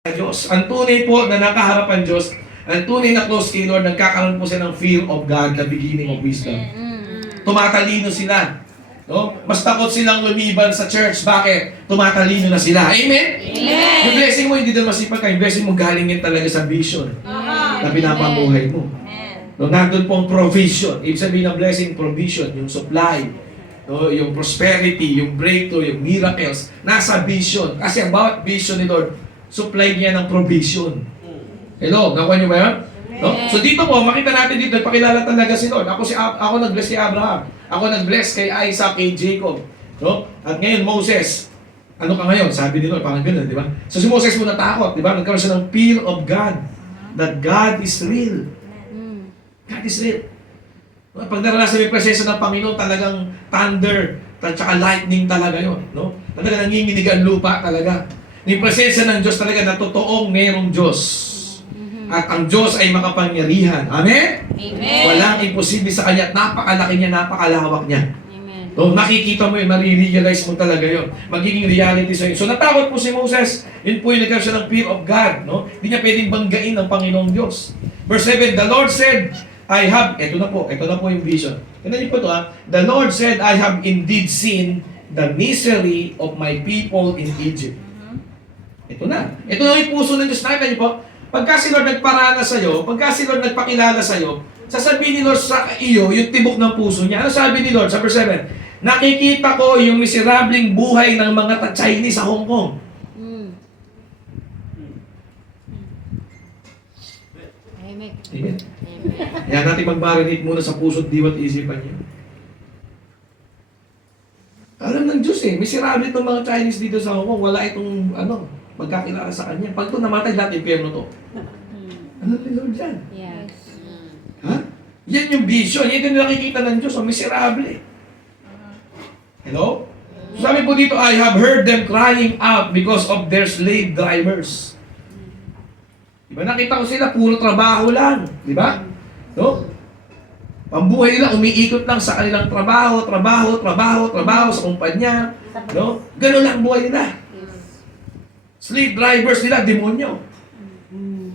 Diyos. Ang tunay po na nakaharap ang Diyos, ang tunay na close kay Lord, nagkakaroon po sila ng fear of God, the beginning of wisdom. Tumatalino sila. No? Mas takot silang lumiban sa church. Bakit? Tumatalino na sila. Amen? Amen. Yung blessing mo, hindi din masipag ka. Yung blessing mo, galing yan talaga sa vision na pinapamuhay mo. No, nandun pong provision. Ibig sabihin ng blessing, provision, yung supply, no, yung prosperity, yung breakthrough, yung miracles, nasa vision. Kasi ang bawat vision ni Lord, supply niya ng provision. Hello, nakuha niyo ba yan? No? So dito po, makita natin dito, pakilala talaga si Lord. Ako nag-bless kay Abraham. Ako nag-bless kay Isaac, kay Jacob. No? At ngayon, Moses. Ano ka ngayon? Sabi ni Lord, parang gano'n, di ba? So si Moses mo natakot, di ba? Nagkaroon siya ng fear of God. That God is real. God is real. Pag naranasan mo yung presensya ng Panginoon, talagang thunder, at saka lightning talaga yun. No? Talaga nanginginig ang lupa talaga. Yung presensya ng Diyos talaga na totoong merong Diyos. At ang Diyos ay makapangyarihan. Amen? Amen. Walang imposible sa Kanya. Napakalaki niya, napakalawak niya. Amen. So, nakikita mo yun, marirealize mo talaga yun. Magiging reality sa iyo. So, natakot po si Moses. Yun po yung nagkaroon siya ng fear of God. No? Hindi niya pwedeng banggain ang Panginoong Diyos. Verse 7, the Lord said, I have, ito na po yung vision. Tignan niyo po ito ha. The Lord said, I have indeed seen the misery of my people in Egypt. Ito na. Ito na yung puso ng Diyos. Nakita niyo po, pagka si Lord nagparana sa iyo, pagka si Lord nagpakilala sa iyo, sasabihin ni Lord sa iyo yung tibok ng puso niya. Ano sabi ni Lord sa verse 7? Nakikita ko yung miserableng buhay ng mga Chinese sa Hong Kong. Amen. Amen. Amen. Kaya natin mag-marinate muna sa puso't diwa't isipan niya. Alam ng Diyos miserable itong mga Chinese dito sa Hong Kong. Wala itong, magkakilala sa Kanya. Pag ito namatay, lahat impyerno to. Ano ni Lord yan? Yes. Ha? Yan yung vision. Yan yung nakikita ng Diyos. Miserable. Hello? Sabi po dito, I have heard them crying out because of their slave drivers. Diba? Nakita ko sila, puro trabaho lang. Diba? No? Ang buhay nila, umiikot lang sa kanilang trabaho sa kumpanya. No? Ganun lang ang buhay nila. Slave drivers nila, demonyo.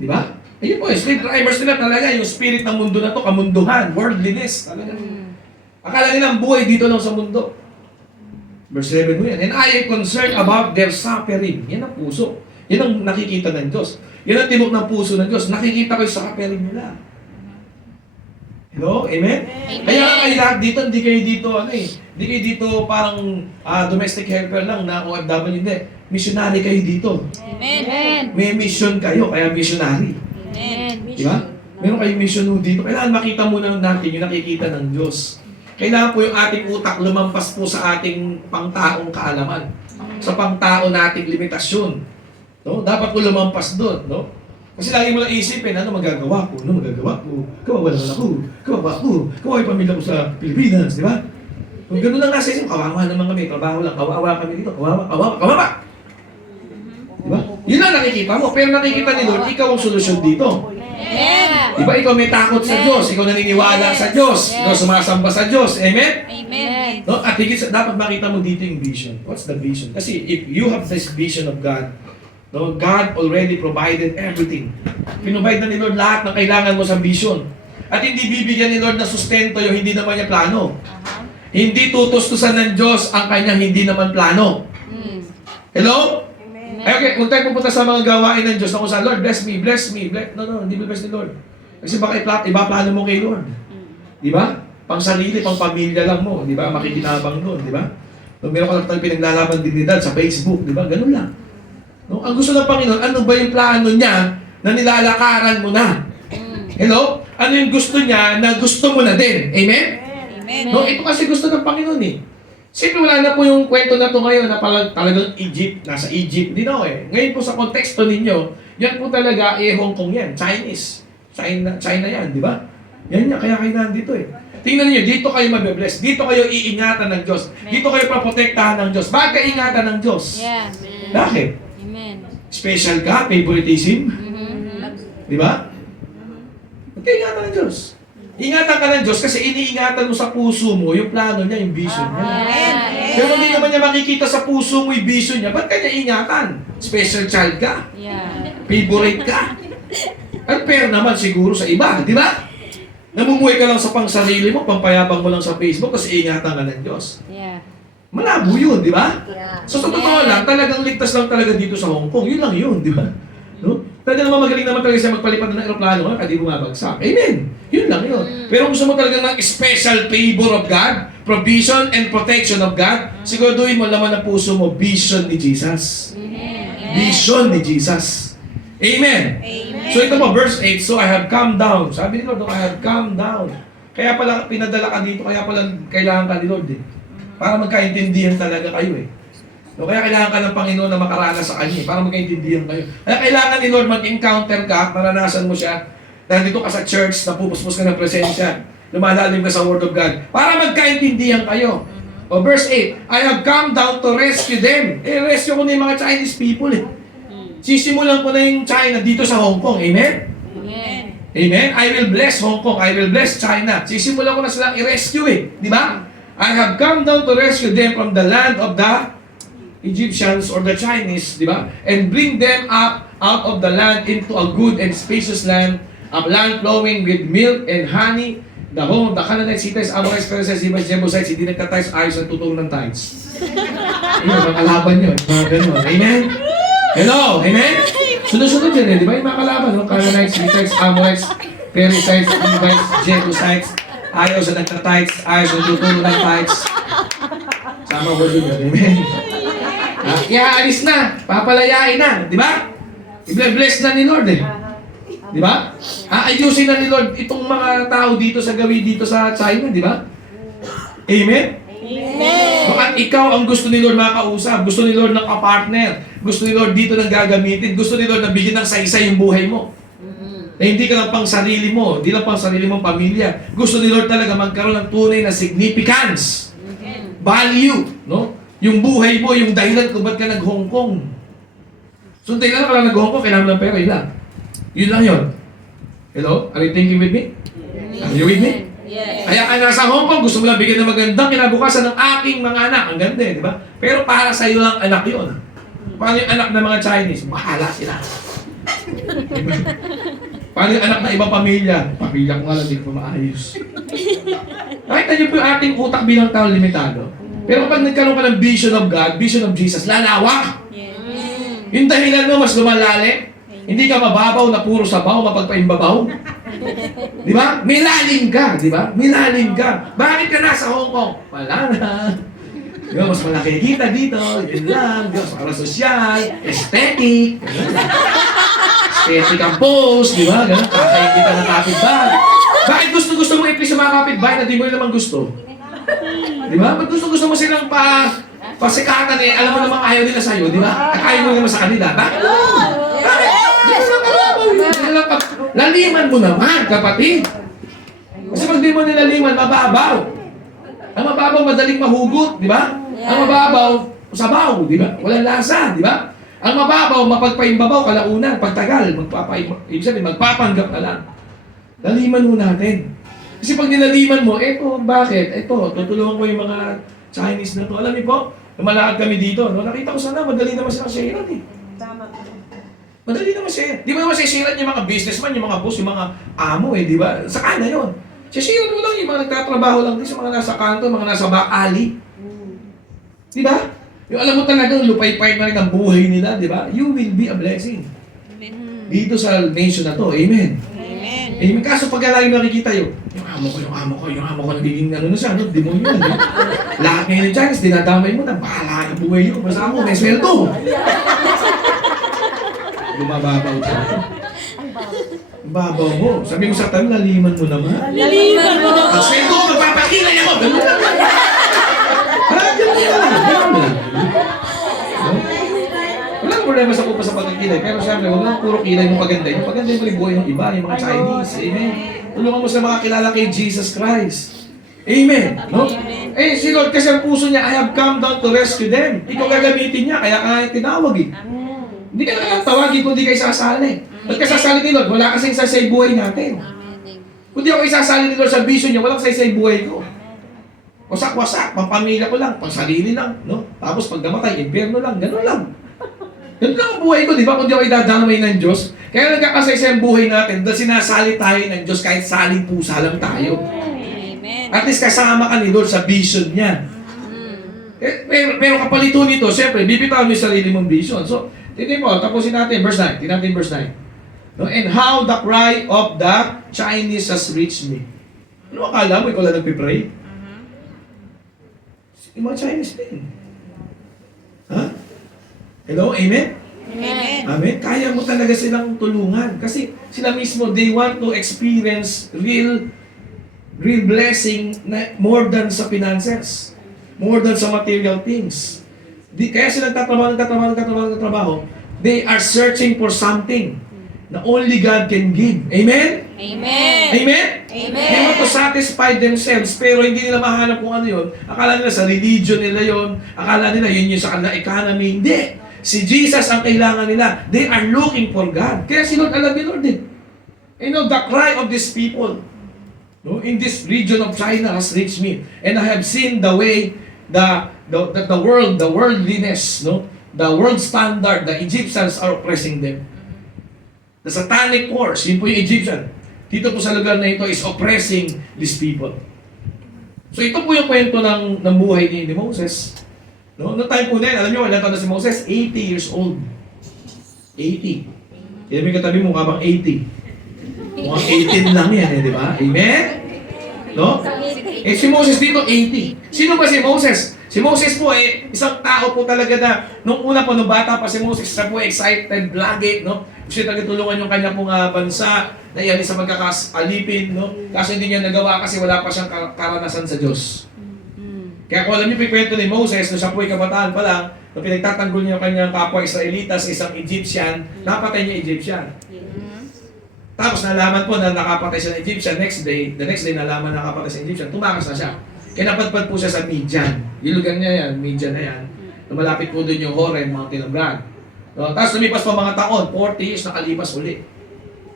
Di ba? Ayun po, slave drivers nila talaga, yung spirit ng mundo na to, kamunduhan, worldliness. Talaga. Akala nila ang buhay dito lang sa mundo. Verse 7 mo yan. And I am concerned about their suffering. Yan ang puso. Yan ang nakikita ng Diyos. Yan ang tibok ng puso ng Diyos. Nakikita ko yung suffering nila. Hello? Amen? Amen. Kaya kayo lahat dito, hindi kayo dito parang domestic helper lang na OFW, hindi. Missionary kayo dito. Amen. May mission kayo, kaya missionary. Amen. Di ba? Meron kayong mission dito. Kailangan makita muna natin yung nakikita ng Diyos. Kailangan po yung ating utak lumampas po sa ating pangtaong kaalaman. Sa pangtao nating limitasyon. No? Dapat po lumampas doon. No? Kasi lagi mo lang isipin, ano magagawa ko? Kawawa naman ako. Kawawa yung pamilya ko sa Pilipinas. Di ba? Kung gano'n lang nasa isip, kawawa naman kami. Trabaho lang, kawawa kami dito. Kawawa. Diba? Yun lang nakikita mo. Pero nakikita ni Lord, ikaw ang solusyon dito. Amen. Diba? Ikaw may takot sa Diyos. Ikaw naniniwala sa Diyos. Ikaw sumasamba sa Diyos. Amen? Amen. No? At higit dapat makita mo dito yung vision. What's the vision? Kasi if you have this vision of God, no, God already provided everything. Pinrovide na ni Lord lahat ng kailangan mo sa vision. At hindi bibigyan ni Lord na sustento yung hindi naman niya plano. Hindi tutustusan ng Diyos ang kanyang hindi naman plano. Hello? Okay, huwag tayo pupunta sa mga gawain ng Diyos na kung saan, Lord, bless me. No, hindi bless ni Lord. Kasi baka iba plano mo kay Lord. Di ba? Pang sarili, pang pamilya lang mo. Di ba? Makikinabang doon. Di ba? No, meron ka lang tayong pinaglalaban dignidad sa Facebook. Di ba? Ganun lang. No? Ang gusto ng Panginoon, ano ba yung plano niya na nilalakaran mo na? Hello? Ano yung gusto niya na gusto mo na din? Amen? Amen. No, ito kasi gusto ng Panginoon Siyempre wala na po yung kwento na to ngayon na talagang Egypt, nasa Egypt. Hindi na Ngayon po sa konteksto ninyo, yan po talaga Hong Kong yan, Chinese. China yan, di ba? Yan niya, kaya kayo nandito Tingnan niyo, dito kayo mabibless, dito kayo iingatan ng Diyos, dito kayo paprotektahan ng Diyos. Bakit kayo ingatan ng Diyos? Yeah. Bakit? Amen. Special ka? Favoritism? Di ba? Kaya ingatan ng Diyos. Ingatan ka ng Diyos kasi iniingatan mo sa puso mo yung plano niya, yung vision niya. Amen. Pero hindi naman niya makikita sa puso mo yung vision niya. Ba't kanya ingatan? Special child ka. Yeah. Favorite ka. Unfair naman siguro sa iba, di ba? Namumuhay ka lang sa pangsarili mo, pampayabang mo lang sa Facebook, kasi ingatan ka ng Diyos. Yeah. Malabo yun, di ba? Yeah. So, sa totoo lang, talagang ligtas lang talaga dito sa Hong Kong. Yun lang yun, di ba? No? Talaga naman magaling naman talaga siya magpalipad ng aeroplano kaya di bumabagsak. Amen! Yun lang yun. Pero kung gusto mo talaga ng special favor of God, provision and protection of God, siguraduhin mo laman ng puso mo, vision ni Jesus. Vision ni Jesus. Amen! So ito po, verse 8, so I have come down. Sabi ni Lord, I have come down. Kaya pala pinadala ka dito, kaya pala kailangan ka ni Lord eh. Para magkaintindihan talaga kayo eh. No, kaya kailangan ka ng Panginoon na makaranas sa Kanya para magkaintindihan kayo. Kaya kailangan ni Lord mag-encounter ka, maranasan mo siya, dahil dito ka sa church, napupuspos ka ng presensya, lumalalim ka sa Word of God, para magkaintindihan kayo. O verse 8, I have come down to rescue them. Rescue ko na yung mga Chinese people eh. Sisimulan ko na yung China dito sa Hong Kong. Amen? Amen. Amen? I will bless Hong Kong. I will bless China. Sisimulan ko na silang i-rescue eh. Di ba? I have come down to rescue them from the land of the Egyptians or the Chinese, di ba? And bring them up out of the land into a good and spacious land, a land flowing with milk and honey. The home of the Canaanites, Hittites, Amorites, Perizzites, Hivites, Jebusites, hindi nagka-tithes, ayos ang tutulong ng tithes. Yun, mga kalaban yun. Mga ganun. Amen? Hello? Amen? Sunod-sunod yan eh, di ba? Yung mga kalaban, no? Canaanites, Hittites, Amorites, Perizzites, Hivites, Jebusites, ayos ang nagka-tithes, ayos ang tutulong ng tithes. Sama ko din yun. Amen? Iaalis na, papalayain na, di ba? I-bless na ni Lord eh. Di ba? Aayusin na ni Lord itong mga tao dito sa gawi dito sa China, di ba? Amen? Amen. Bakit ikaw ang gusto ni Lord makausap, gusto ni Lord ng kapartner, gusto ni Lord dito nang gagamitin, gusto ni Lord na bigyan ng saysay yung buhay mo. Na hindi ka lang pang sarili mo, hindi lang pang sarili mong pamilya. Gusto ni Lord talaga magkaroon ng tunay na significance, value, no? Yung buhay mo, yung dahilan kung ba't ka nag-Hong Kong. So, dahilan ka lang nag-Hong Kong, kailangan mo ng pera, yun lang. Yun lang yun. Hello? Are you thinking with me? Are you with me? Yes. Kaya ka nasa Hong Kong, gusto mo lang bigyan ng magandang kinabukasan ng aking mga anak. Ang ganda eh, di ba? Pero para sa iyo lang anak yun. Paano yung anak ng mga Chinese? Bahala sila. Diba? Paano yung anak ng ibang pamilya? Pamilya ko nga lang, hindi ko maayos. Nakita niyo po yung ating utak bilang tao limitado. Pero pag nagkaroon ka ng vision of God, vision of Jesus, lalawak. Yung dahilan mo mas lumalalim. Hindi ka mababaw na puro sabaw, mapagpaimbabaw. Di ba? Milalim ka, di ba? Milalim ka. Bakit ka nasa Hong Kong? Wala na. Di ba? Mas malaki kita dito. Yun lang. Di ba? Mas para sosyal. Aesthetic. Aesthetic ang post. Di ba? Ganun. Kakain kita ng kapitbahay. Bakit gusto mo i-please sa mga kapitbahay na di mo naman gusto? Di ba? Ba't gusto mo silang pasikatan eh? Alam mo namang ayaw nila sa'yo, di ba? At ayaw mo naman sa kanila. Bakit? Bakit? Di mo lang kalabaw. Laliman mo naman, kapatid. Kasi pag di mo nilaliman, mababaw. Ang mababaw, madaling mahugot, di ba? Ang mababaw, sabaw, di ba? Walang lasa, di ba? Ang mababaw, mapagpaimbabaw, kalaunan, pagtagal, ibig sabihin, magpapanggap ka lang. Laliman mo natin. Kasi pag nilaliman mo, eto, bakit? Eto, tutulungan ko yung mga Chinese na to. Alam niyo po, lumalakad kami dito, no? Nakita ko sana, madali naman silang sharean eh. Tama. Madali naman share. Di ba naman sharean yung mga businessman, yung mga boss, yung mga amo eh, di ba? Sa kanya yun. Sharean mo lang yung mga nagtatrabaho lang din sa mga nasa kanto, mga nasa back alley. Di ba? Yung alam mo talagang lupay-pay na rin ang buhay nila, di ba? You will be a blessing. Dito sa nation na to. Amen. Amen. Kaso pag lagi nakikita yung amo ko, nagiging ano na siya, no? Demonyo na, no? Lahat ngayon ng Chinese, dinadamay mo na, bahala yung buhay yun. Basta ako, may sweldo. Bumababaw siya. Ang babaw mo. Sabi mo sa tayo, laliman mo naman. Laliman mo. Ang sweldo, magpapakilay ako. Ganun lang. Ganun lang. Walang problema sa kupa sa pagkakilay. Pero siyempre, huwag lang puro kilay mo paganda. Yung paganda yung buhay ng iba, yung mga Chinese. Amen. Tulungan mo sa mga kilala kay Jesus Christ. Amen. No? Eh, si Lord kasi ang puso niya, I have come down to rescue them. Ikaw gagamitin niya, kaya ka tinawag eh. Hindi ka na tawagin kung di ka isasali. Ba't ka sasali ni Lord? Wala kasing sasay buhay natin. Kung di ako isasali ni Lord sa vision niya, walang sasay buhay ko. Wasak-wasak, pampamilya ko lang, pang sarili lang, no? Tapos pag namatay, impyerno lang, gano'n lang. Ganun lang ang buhay ko, di ba? Kung di ako idadamay ng Diyos. Kaya nagkakasaysa ang buhay natin dahil sinasali tayo ng Diyos kahit saling pusa lang tayo. Amen. At least kasama ka ni Lord sa vision niya. Pero kapalito nito, siyempre, bibitawan mo yung sarili mong vision. So, tignan mo, tapusin natin, verse 9. Tignan natin verse 9. No? And how the cry of the Chinese has reached me. Ano akala mo, ikaw lang nagpipray? Yung mga Chinese din. Ha? Hello? Amen? Amen. Amen? Kaya mo talaga silang tulungan. Kasi sila mismo, they want to experience real blessing na more than sa finances. More than sa material things. Kaya sila nagtatrabaho. They are searching for something na only God can give. Amen? Amen. Amen? Amen. They want to satisfy themselves, pero hindi nila mahanap kung ano yun. Akala nila sa religion nila yun. Akala nila yun yung sa kanila economy. Hindi. Si Jesus ang kailangan nila. They are looking for God. Kaya si Lord, alam ni Lord din. You know, the cry of these people, no, in this region of China has reached me. And I have seen the way, the worldliness, no, the world standard, the Egyptians are oppressing them. The satanic force, yun po yung Egyptian. Dito po sa lugar na ito is oppressing these people. So ito po yung kwento ng buhay ni Moses. No time po na yun, alam niyo, ilan taon na si Moses? 80 years old. 80. Kaya may katabi mo kabang 80. Mukhang 18 lang yan di ba? Amen? No? Si Moses dito, 80. Sino ba si Moses? Si Moses po isang tao po talaga na, nung una po, nung bata pa si Moses, siya po excited, lagi, no? Kasi talaga tulungan yung kanya pong bansa, na iyan sa magkakasalipin, no? Kaso hindi niya nagawa kasi wala pa siyang karanasan sa Diyos. Kaya kung alam niyo, pikwento ni Moses, nung siya po kabataan pa lang, nung pinagtatanggol niya yung kanyang kapwa Israelita sa isang Egyptian, napatay niya Egyptian. Tapos nalaman po na nakapatay siya ng Egyptian, the next day nalaman na nakapatay sa Egyptian, tumakas na siya. Kaya napadpad po siya sa Midian. Yung lugar niya yan, Midian na yan. Malapit po doon yung Horeb, Mountain of God. No? Tapos lumipas pa mga taon, 40 years nakalipas uli.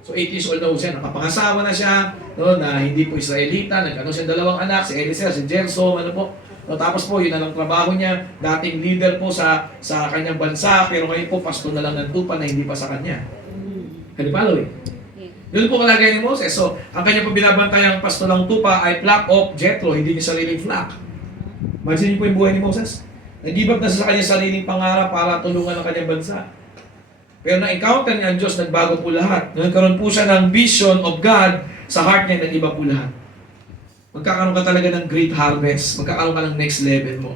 So 8 years old na siya, nakapangasawa na siya, no, na hindi po Israelita, nagkano siya dalawang anak, si Eliezer, si Gersom, ano po. No, tapos po, yun na lang trabaho niya, dating leader po sa kanyang bansa, pero ngayon po, pasto na lang ng tupa na hindi pa sa kanya. Kalipalo eh. Yun po kalagay ni Moses. So, ang kanya po binabantayang pasto ng tupa ay flock of Jethro, hindi niya sariling flock. Imagine niyo po yung buhay ni Moses. Nag-give up na sa kanyang sariling pangarap para tulungan ang kanyang bansa. Pero na-encounter niya ang Diyos, nagbago po lahat. Nagkaroon po siya ng vision of God sa heart niya, nag-iba po lahat. Magkakaroon ka talaga ng great harvest. Magkakaroon ka ng next level mo.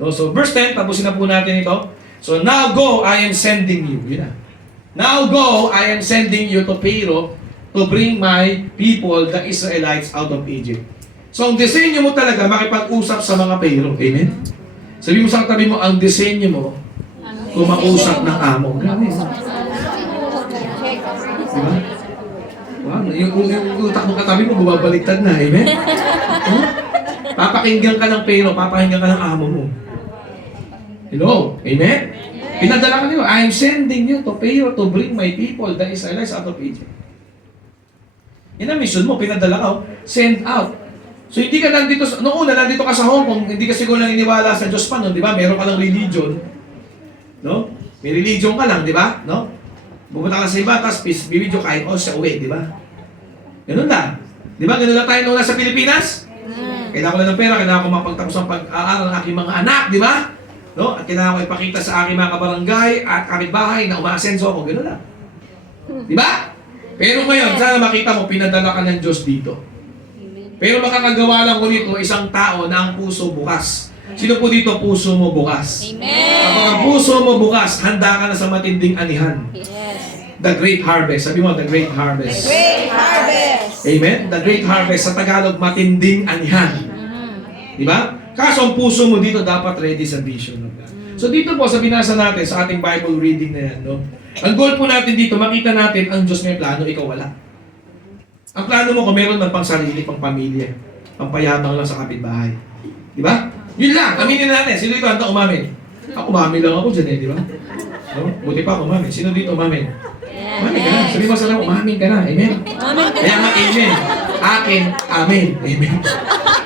No? So, verse 10, tapusin na po natin ito. So, now go, I am sending you. Yun na. Now go, I am sending you to Pharaoh to bring my people, the Israelites, out of Egypt. So, ang disenyo mo talaga, makipag-usap sa mga Pharaoh. Amen? Sabi mo sa katabi mo, ang disenyo mo, kumausap ng amo. Grabe. Diba? Wow, yung utak mo katabi mo, bumabaliktad na. Amen? Huh? Papakinggan ka ng Pharaoh, papakinggan ka ng amo mo. Hello? Amen? Pinadala ka niyo, I am sending you to Pharaoh to bring my people, the Israelites, out of Egypt. Yan ang mission mo, pinadala ka, send out. So hindi ka nandito, noong una nandito ka sa Hong Kong, hindi ka siguro naniniwala sa Diyos pa, no? Di ba? Meron ka ng religion. No? May religion ka lang, di ba? No? Pupunta ka sa iba, tapos bibidyo kahit siya uwi, di ba? Ganun lang. Di ba? Ganun lang tayo noong nasa Pilipinas? Kailangan ko lang ng pera, kailangan ko mapagtapos ang pag-aaral ng aking mga anak, di ba? No? At kailangan ko ipakita sa aking mga kabarangay at kapitbahay na umaasenso ako, ganun lang. Di ba? Pero ngayon, sana makita mo, pinadala ka ng Diyos dito. Pero makakagawa lang ko nito isang tao na ang puso bukas. Sino po dito puso mo bukas? Amen. Kapag ang puso mo bukas, handa ka na sa matinding anihan. Yes. The great harvest. Sabi mo, the great harvest. Great harvest. Amen? The great harvest. Sa Tagalog, matinding anihan. Di ba? Kaso ang puso mo dito dapat ready sa vision of God. So dito po sa binasa natin, sa ating Bible reading na yan, no? Ang goal po natin dito, makita natin ang Diyos may plano, ikaw wala. Ang plano mo kung meron ng pang sarili, pang pamilya, pang payabang lang sa kapitbahay. Di ba? Yun lang, aminin natin. Sino dito handa umamin? Ako, umamin lang ako dyan no? No? Buti pa ako umamin. Sino dito umamin? Umamin ka na. Sabi mo sa lang, umamin ka na. Amen? Kaya nga, amen. Akin, amen. Amen.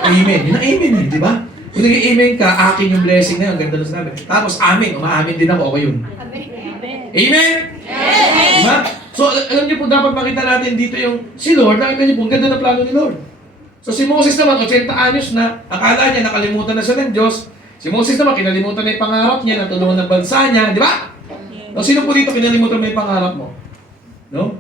Amen. Yun ang amen eh, di ba? Kung nag-amen ka, akin yung blessing na yun. Ganda na sinabi. Tapos amen, umaamin din ako yun. Amen? Diba? So, alam niyo po, dapat makita natin dito yung si Lord, nakita niyo po, ang ganda ng plano ni Lord. So, si Moses naman, 80 anyos na, akala niya, nakalimutan na siya ng Diyos. Si Moses naman, kinalimutan na yung pangarap niya, natulungan ng bansa niya, di ba? So, sino po dito kinalimutan mo yung pangarap mo? No?